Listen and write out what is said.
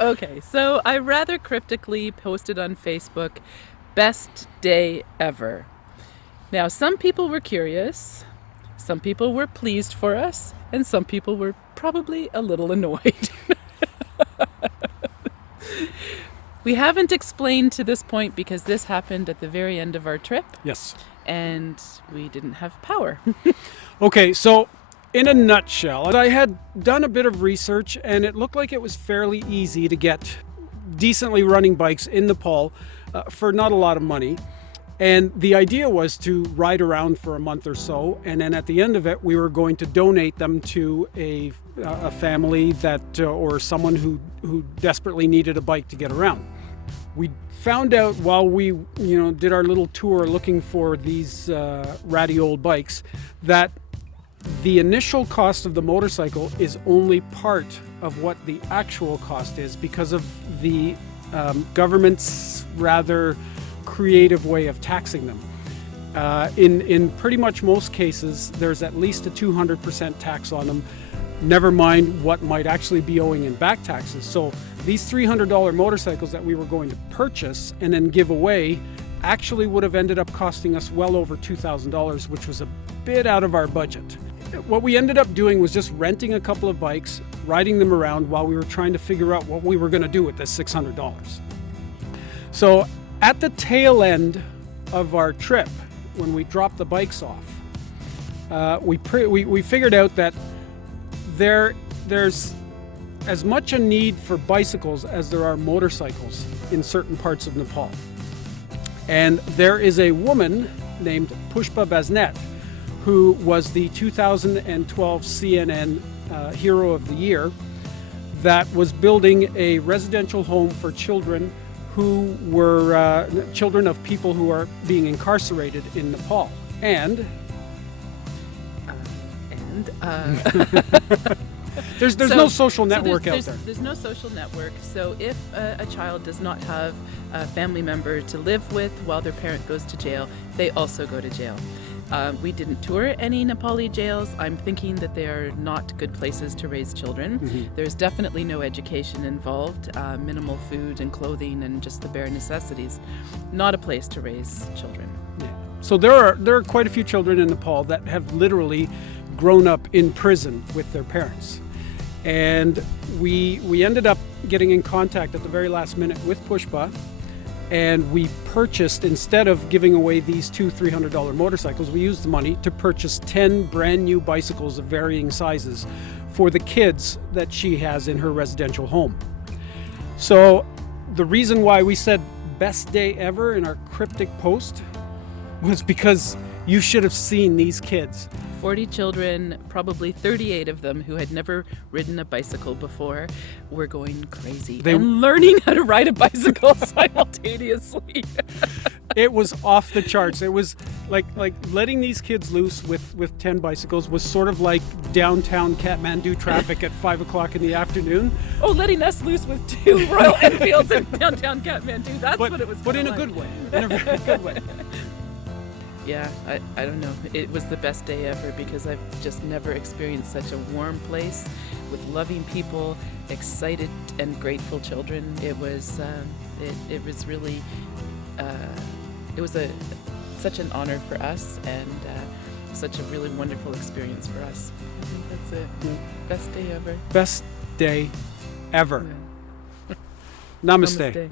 Okay, so I rather cryptically posted on Facebook, best day ever. Now, some people were curious, some people were pleased for us, and some people were probably a little annoyed. We haven't explained to this point because this happened at the very end of our trip Yes. and we didn't have power. Okay, so in a nutshell, I had done a bit of research and it looked like it was fairly easy to get decently running bikes in Nepal for not a lot of money. And the idea was to ride around for a month or so, and then at the end of it, we were going to donate them to a family that or someone who desperately needed a bike to get around. We found out while we did our little tour looking for these ratty old bikes that the initial cost of the motorcycle is only part of what the actual cost is because of the government's rather creative way of taxing them. In pretty much most cases, there's at least a 200% tax on them, never mind what might actually be owing in back taxes. So these $300 motorcycles that we were going to purchase and then give away actually would have ended up costing us well over $2,000, which was a bit out of our budget. What we ended up doing was just renting a couple of bikes, riding them around while we were trying to figure out what we were going to do with this $600. So at the tail end of our trip, when we dropped the bikes off, we figured out that there's as much a need for bicycles as there are motorcycles in certain parts of Nepal. And there is a woman named Pushpa Basnet who was the 2012 CNN Hero of the Year that was building a residential home for children who were children of people who are being incarcerated in Nepal. And there's no social network out there. There's no social network. So if a child does not have a family member to live with while their parent goes to jail, they also go to jail. We didn't tour any Nepali jails. I'm thinking that they are not good places to raise children. Mm-hmm. There's definitely no education involved, minimal food and clothing and just the bare necessities. Not a place to raise children. Yeah. So there are quite a few children in Nepal that have literally grown up in prison with their parents. And we ended up getting in contact at the very last minute with Pushpa, and we purchased, instead of giving away these two $300 motorcycles, we used the money to purchase 10 brand new bicycles of varying sizes for the kids that she has in her residential home. So the reason why we said best day ever in our cryptic post was because you should have seen these kids. 40 children, probably 38 of them who had never ridden a bicycle before, were going crazy and learning how to ride a bicycle simultaneously. It was off the charts. It was like letting these kids loose with 10 bicycles was sort of like downtown Kathmandu traffic at 5 o'clock in the afternoon. Oh, letting us loose with two Royal Enfields in downtown Kathmandu. That's what it was. But in a good way. In a very good way. Yeah, I don't know. It was the best day ever because I've just never experienced such a warm place with loving people, excited and grateful children. It was really such an honor for us and such a really wonderful experience for us. I think that's it. Best day ever. Best day ever. Yeah. Namaste. Namaste.